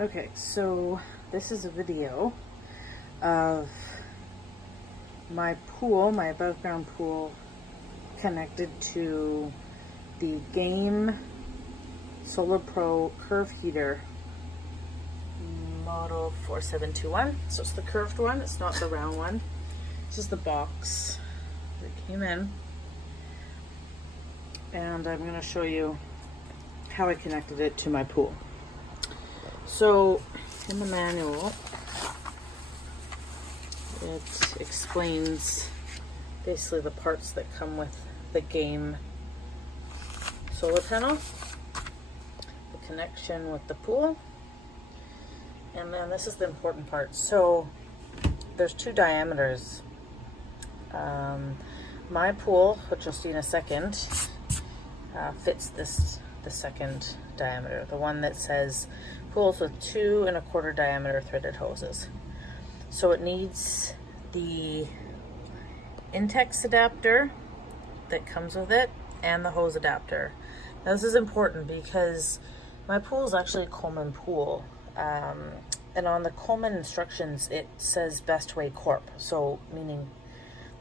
Okay, so this is a video of my pool, my above ground pool, connected to the Game Solar Pro curve heater model 4721. So it's the curved one, it's not the round one. This is the box that came in. And I'm going to show you how I connected it to my pool. So in the manual, it explains basically the parts that come with the Game solar panel, the connection with the pool, and then this is the important part. So there's two diameters. My pool, which you'll see in a second, fits the second diameter, the one that says pools with 2 1/4 diameter threaded hoses. So it needs the Intex adapter that comes with it and the hose adapter. Now this is important because my pool is actually a Coleman pool, and on the Coleman instructions it says Bestway Corp, so meaning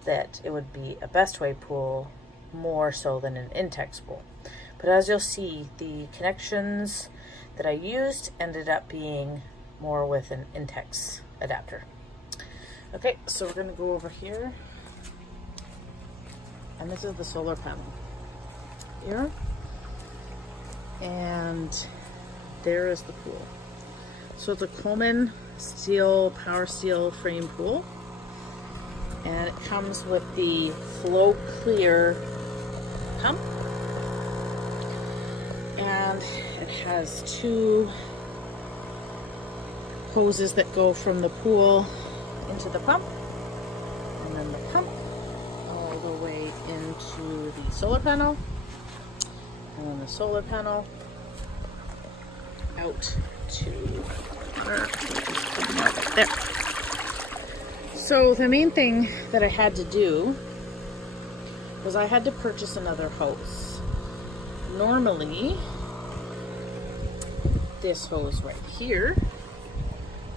that it would be a Bestway pool more so than an Intex pool. But as you'll see, the connections that I used ended up being more with an Intex adapter. Okay, so we're going to go over here, and this is the solar panel here, and there is the pool. So it's a Coleman steel, power steel frame pool, and it comes with the Flow Clear pump, and it has 2 hoses that go from the pool into the pump, and then the pump all the way into the solar panel, and then the solar panel out to there. So the main thing that I had to do was I had to purchase another hose. Normally, this hose right here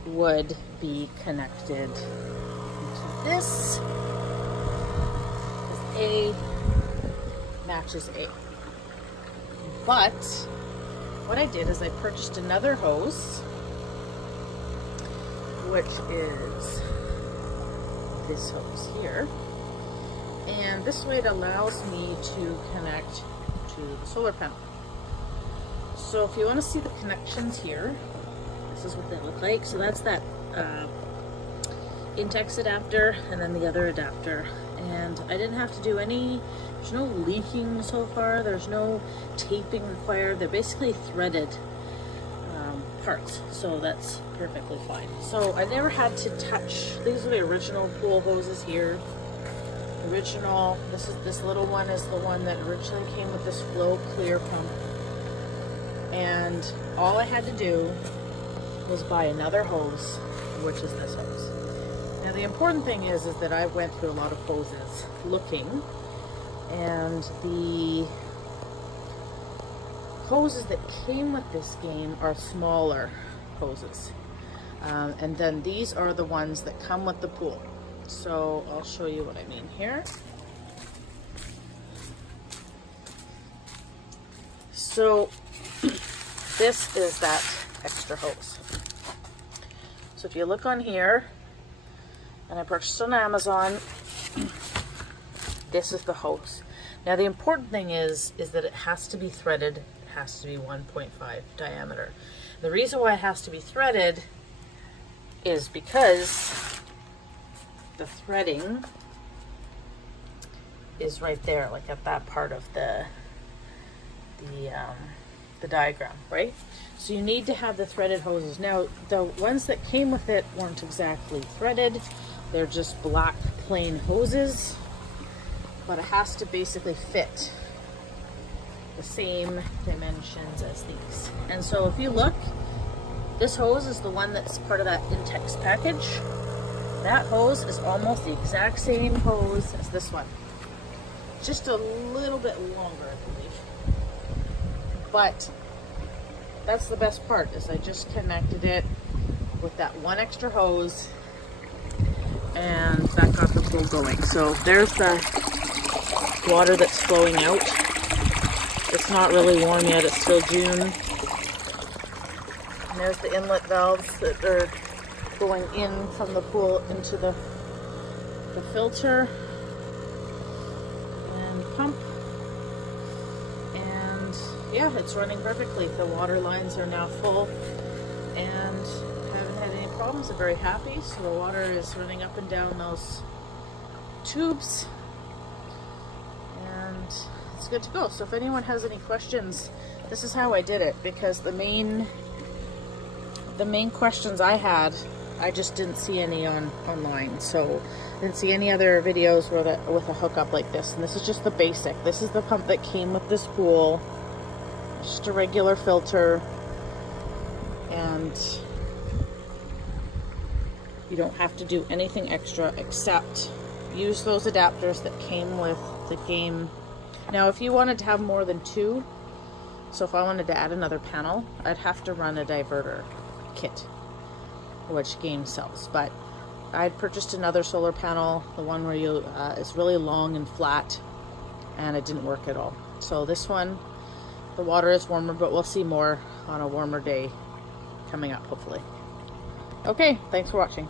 would be connected to this. A matches A. But what I did is I purchased another hose, which is this hose here. And this way it allows me to connect to the solar panel. So if you want to see the connections here, this is what they look like. So that's that Intex adapter and then the other adapter. And I didn't have to do there's no leaking so far, there's no taping required. They're basically threaded parts, so that's perfectly fine. So I never had to touch, these are the original pool hoses here. Original, this little one is the one that originally came with this Flow Clear pump. And all I had to do was buy another hose, which is this hose. Now the important thing is that I went through a lot of hoses looking, and the hoses that came with this Game are smaller hoses. And then these are the ones that come with the pool. So I'll show you what I mean here. So this is that extra hose. So if you look on here, and I purchased on Amazon, this is the hose. Now the important thing is that it has to be threaded. It has to be 1.5 diameter. The reason why it has to be threaded is because the threading is right there, like at that part of the diagram, right? So you need to have the threaded hoses. Now the ones that came with it weren't exactly threaded, they're just black plain hoses, but it has to basically fit the same dimensions as these. And so if you look, this hose is the one that's part of that Intex package. That hose is almost the exact same hose as this one, just a little bit longer, I believe. But that's the best part, is I just connected it with that one extra hose and that got the pool going. So there's the water that's flowing out. It's not really warm yet, it's still June. And there's the inlet valves that are going in from the pool into the filter and pump. And yeah, it's running perfectly. The water lines are now full and haven't had any problems. I'm very happy. So the water is running up and down those tubes and it's good to go. So if anyone has any questions, this is how I did it, because the main questions I had, I just didn't see any online. So I didn't see any other videos with a hookup like this. And this is just the basic. This is the pump that came with this pool. Just a regular filter. And you don't have to do anything extra except use those adapters that came with the game. Now, if you wanted to have more than two, so if I wanted to add another panel, I'd have to run a diverter kit, which game sells. But I'd purchased another solar panel, the one where you is really long and flat, and it didn't work at all. So this one, the water is warmer, but we'll see more on a warmer day coming up, hopefully. Okay, thanks for watching.